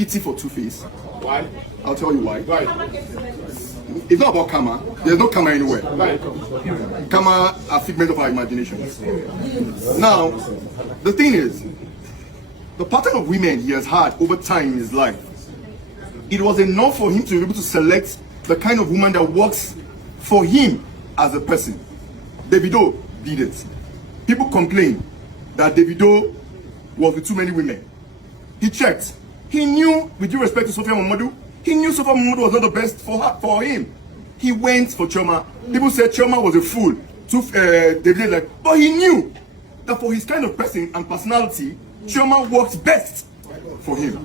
pity for Two-Face. Why? I'll tell you why. Why? It's not about karma. There's no karma anywhere. Why? Karma are figment of our imagination. Now, the thing is, the pattern of women he has had over time in his life, it was enough for him to be able to select the kind of woman that works for him as a person. Davido did it. People complain that Davido was with too many women. He checked. He knew, with due respect to Sophia Mamadou, he knew Sophia Mamadou was not the best for him. He went for Chioma. People said Chioma was a fool. Davido like, but he knew that for his kind of person and personality, Chioma works best for him.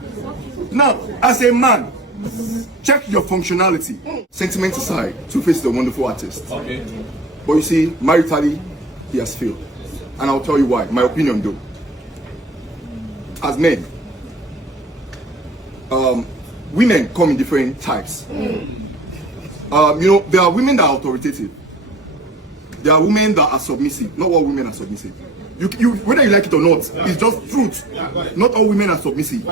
Now, as a man, check your functionality. Sentiment aside, Two-Face is a wonderful artist. Okay. But you see, maritally, he has failed. And I'll tell you why. My opinion though. As men, women come in different types. You know, there are women that are authoritative. There are women that are submissive. Not all women are submissive. Whether you like it or not, it's just truth. Not all women are submissive.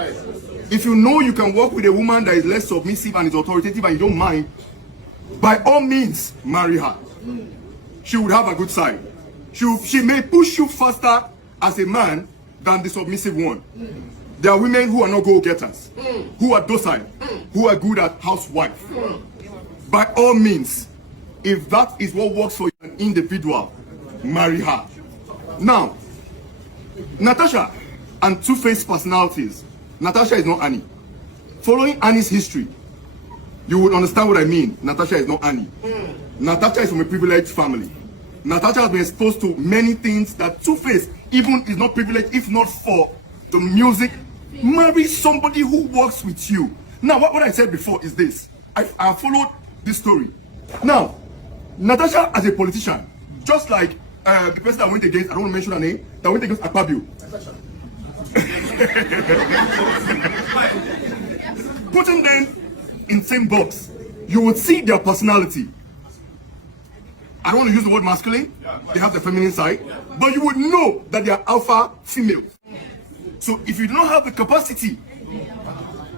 If you know you can work with a woman that is less submissive and is authoritative and you don't mind, by all means, marry her. She would have a good side. She may push you faster as a man than the submissive one. There are women who are not go-getters, who are docile, who are good at housewife. By all means, if that is what works for an individual, marry her. Now, Natasha and Two-Face personalities. Natasha is not Annie. Following Annie's history, you would understand what I mean. Natasha is not Annie. Natasha is from a privileged family. Natasha has been exposed to many things that Two-Face even is not privileged, if not for the music. Marry somebody who works with you. Now, what I said before is this. I followed this story. Now, Natasha as a politician, just like the person that went against, I don't want to mention her name, that went against Akpabio. Putting them in same box, you would see their personality. I don't want to use the word masculine, they have the feminine side, but you would know that they are alpha females. So if you do not have the capacity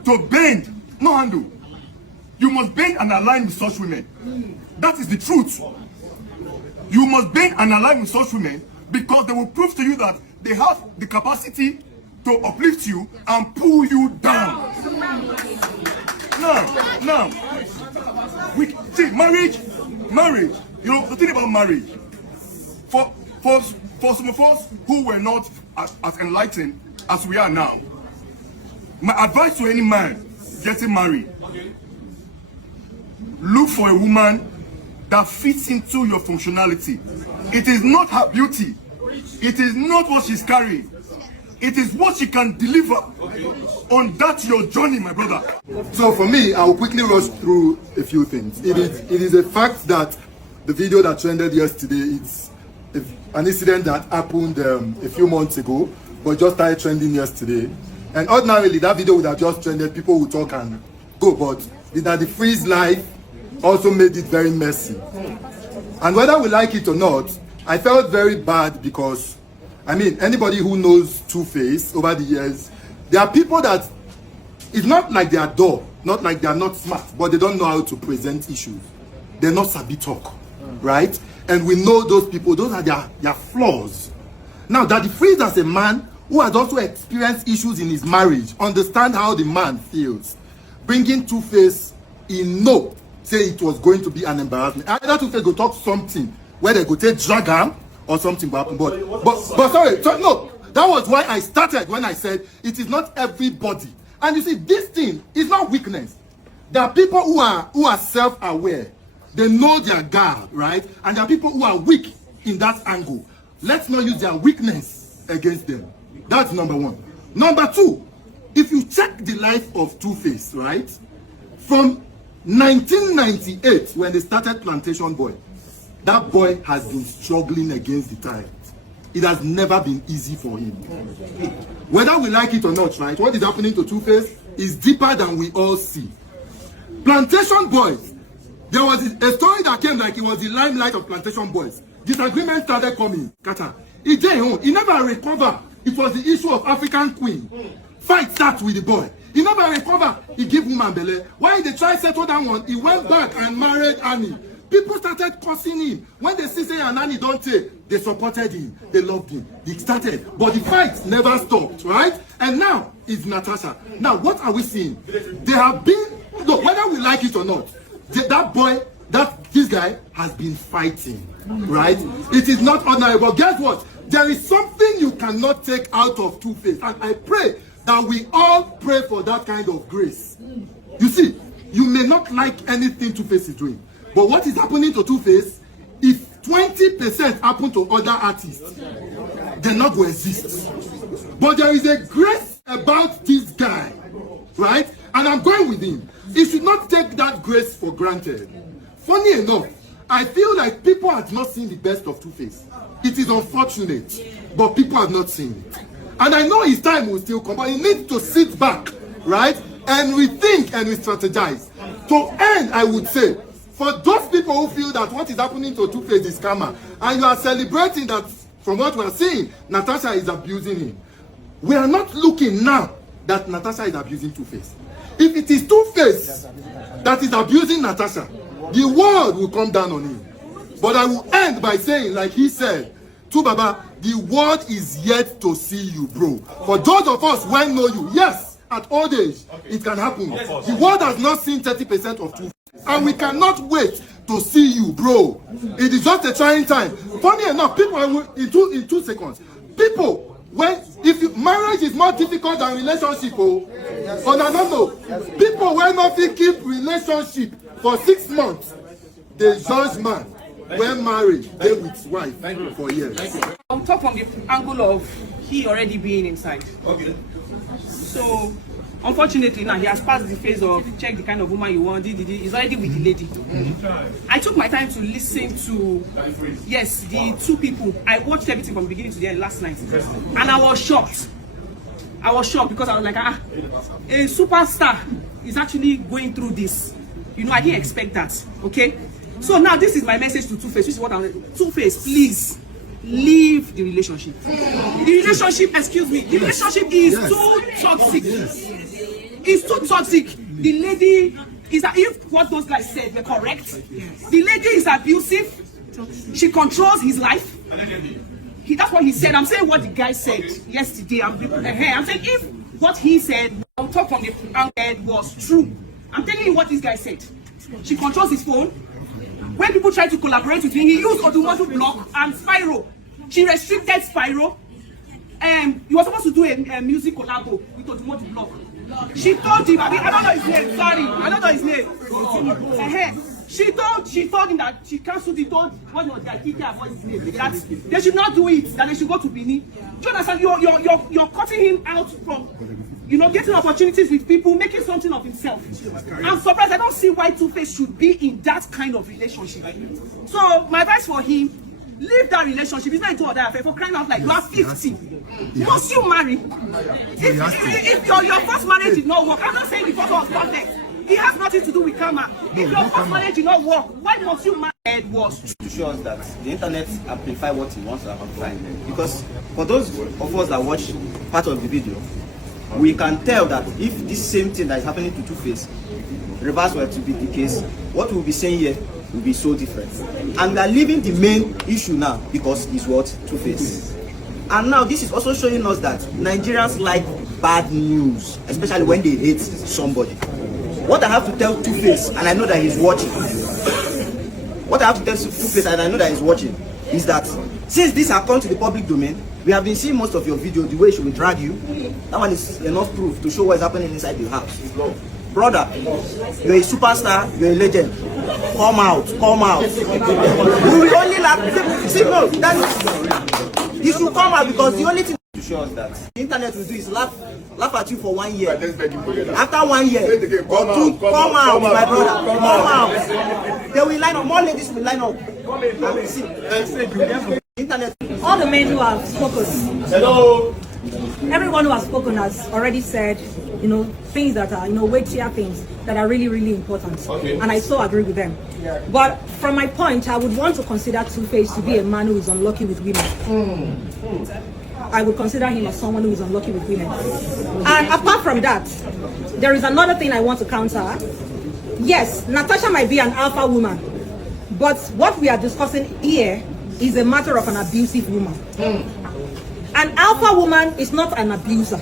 to bend, no handle, you must bend and align with such women. That is the truth. You must bend and align with such women because they will prove to you that they have the capacity to uplift you and pull you down. Now, see, marriage, you know, the thing about marriage, for some of us who were not as enlightened as we are now, my advice to any man getting married, look for a woman that fits into your functionality. It is not her beauty. It is not what she's carrying. It is what she can deliver on that your journey, my brother. So for me, I will quickly rush through a few things. It is a fact that the video that trended yesterday, it's an incident that happened a few months ago, but just started trending yesterday. And ordinarily, that video would have just trended, people would talk and go, but the freeze live also made it very messy. And whether we like it or not, I felt very bad because, I mean, anybody who knows Two-Face over the years, there are people that, it's not like they are dull, not like they are not smart, but they don't know how to present issues. They're not sabi talk, right? And we know those people, those are their flaws. Now, Daddy Freeze as a man who has also experienced issues in his marriage, understand how the man feels. Bringing Two-Face in no, say it was going to be an embarrassment. Either Two-Face go talk something where they go take drag him or something will happen. But sorry, no, that was why I started when I said it is not everybody. And you see, this thing is not weakness. There are people who are self-aware. They know their guard, right? And there are people who are weak in that angle. Let's not use their weakness against them. That's number one. Number two, if you check the life of Two-Face, right? From 1998, when they started Plantation Boy, that boy has been struggling against the tide. It has never been easy for him. Whether we like it or not, right? What is happening to Two-Face is deeper than we all see. Plantation Boys, there was a story that came like it was the limelight of Plantation Boys. Disagreement started coming. Kata. He never recovered. It was the issue of African Queen. Fight starts with the boy. He never recover. He give woman belle. Why they try settle that one? He went back and married Annie. People started cursing him. When they see say Annie don't take, they supported him. They loved him. He started. But the fight never stopped, right? And now it's Natasha. Now what are we seeing? They have been, look, whether we like it or not, that boy, this guy has been fighting, right? It is not ordinary. But guess what? There is something you cannot take out of Two-Face. And I pray that we all pray for that kind of grace. You see, you may not like anything Two-Face is doing. But what is happening to Two-Face, if 20% happen to other artists, they're not going to exist. But there is a grace about this guy, right? And I'm going with him. He should not take that grace for granted. Funny enough, I feel like people have not seen the best of Two-Face. It is unfortunate, but people have not seen it. And I know his time will still come, but he needs to sit back, right? And rethink and re-strategize. To end, I would say, for those people who feel that what is happening to Two-Face is karma, and you are celebrating that, from what we are seeing, Natasha is abusing him. We are not looking now that Natasha is abusing Two-Face. If it is Two-Face that is abusing Natasha, the world will come down on him. But I will end by saying, like he said, Baba, the world is yet to see you, bro. For those of us who know you, yes, at old age, it can happen. The world has not seen 30% of Two-Face. And we cannot wait to see you, bro. It is just a trying time. Funny enough, people in 2 seconds. People, marriage is more difficult than relationship, no. People when not keep relationship for 6 months, the judge man when married, they with his wife for years. I'll talk from the angle of he already being inside. Okay. So unfortunately now he has passed the phase of check the kind of woman you want. He's already with the lady. I took my time to listen to the 2 people. I watched everything from the beginning to the end last night, and I was shocked. Because I was like, a superstar is actually going through this. You know, I didn't expect that. Okay, so now this is my message to Two-Face. This is what I'm Two-Face, please leave the relationship. The relationship, excuse me, the relationship is too toxic. It's too toxic. The lady is, if what those guys said were correct, the lady is abusive. She controls his life. That's what he said. I'm saying what the guy said yesterday. I'm saying if what he said, I'll talk from the angle, was true. I'm telling you what this guy said. She controls his phone. When people try to collaborate with him, he used automatic block and Spyro. She restricted Spyro. He was supposed to do a music collabo with automatic block. She told him, I don't know his name, sorry, I don't know his name. She told him that she cancelled it, told what was that, what his name, that they should not do it, that they should go to Benin. Do you understand? You're cutting him out from, getting opportunities with people, making something of himself. I'm surprised. I don't see why Two-Face should be in that kind of relationship. So my advice for him, leave that relationship. It's not into other affair. For crying out, like you are 50. Must you marry? If your first marriage did not work, I'm not saying the first one was perfect. It has nothing to do with karma. If your first marriage did not work, why must you marry? It was to show us that the internet amplify what he wants to amplify. Because for those of us that watch part of the video, we can tell that if this same thing that is happening to Two-Face reverse were to be the case, what we'll be saying here will be so different. And we are leaving the main issue now because it's what Two-Face. And now this is also showing us that Nigerians like bad news, especially when they hate somebody. What I have to tell Two-Face, and I know that he's watching, what I have to tell Two-Face, and I know that he's watching, is that since this has come to the public domain, we have been seeing most of your video, the way she will drag you. That one is enough proof to show what is happening inside the house. Brother, you're a superstar, you're a legend. Come out, come out. You will only laugh. See, no, that's, you should come out because the only thing to show us that the internet will do is laugh at you for 1 year. After 1 year, come out, my brother, come out. They will line up, more ladies will line up. Internet. All the men who have spoken, hello, everyone who has spoken has already said, things that are, weightier things that are really, really important. Okay. And I so agree with them. Yeah. But from my point, I would want to consider Two-Face to be a man who is unlucky with women. I would consider him as someone who is unlucky with women. And apart from that, there is another thing I want to counter. Yes, Natasha might be an alpha woman, but what we are discussing here is a matter of an abusive woman. An alpha woman is not an abuser.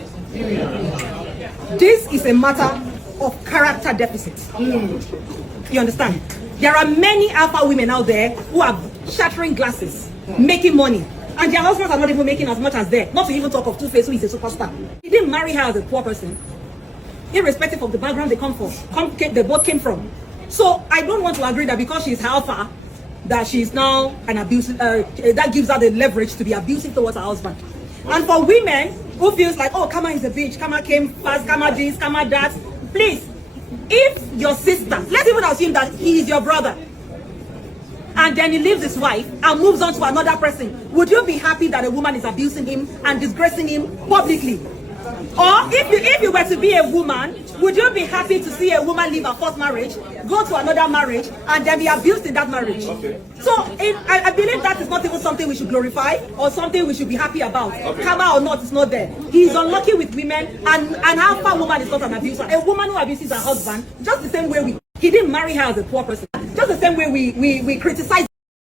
This is a matter of character deficit. You understand? There are many alpha women out there who are shattering glasses, making money, and their husbands are not even making as much as they. Not to even talk of Two-Face, who is a superstar. He didn't marry her as a poor person, irrespective of the background they they both came from. So I don't want to agree that because she's alpha, that she's now an abusive, that gives her the leverage to be abusive towards her husband. And for women who feels like, oh, Kama is a bitch, Kama came fast, Kama this, Kama that, please, if your sister, let's even assume that he is your brother, and then he leaves his wife and moves on to another person, would you be happy that a woman is abusing him and disgracing him publicly? Or if you were to be a woman, would you be happy to see a woman leave her first marriage, go to another marriage, and then be abused in that marriage? Okay. So I believe that is not even something we should glorify or something we should be happy about. Okay. Karma or not, it's not there. He is unlucky with women, and an alpha woman is not an abuser. A woman who abuses her husband, just the same way he didn't marry her as a poor person. Just the same way we criticize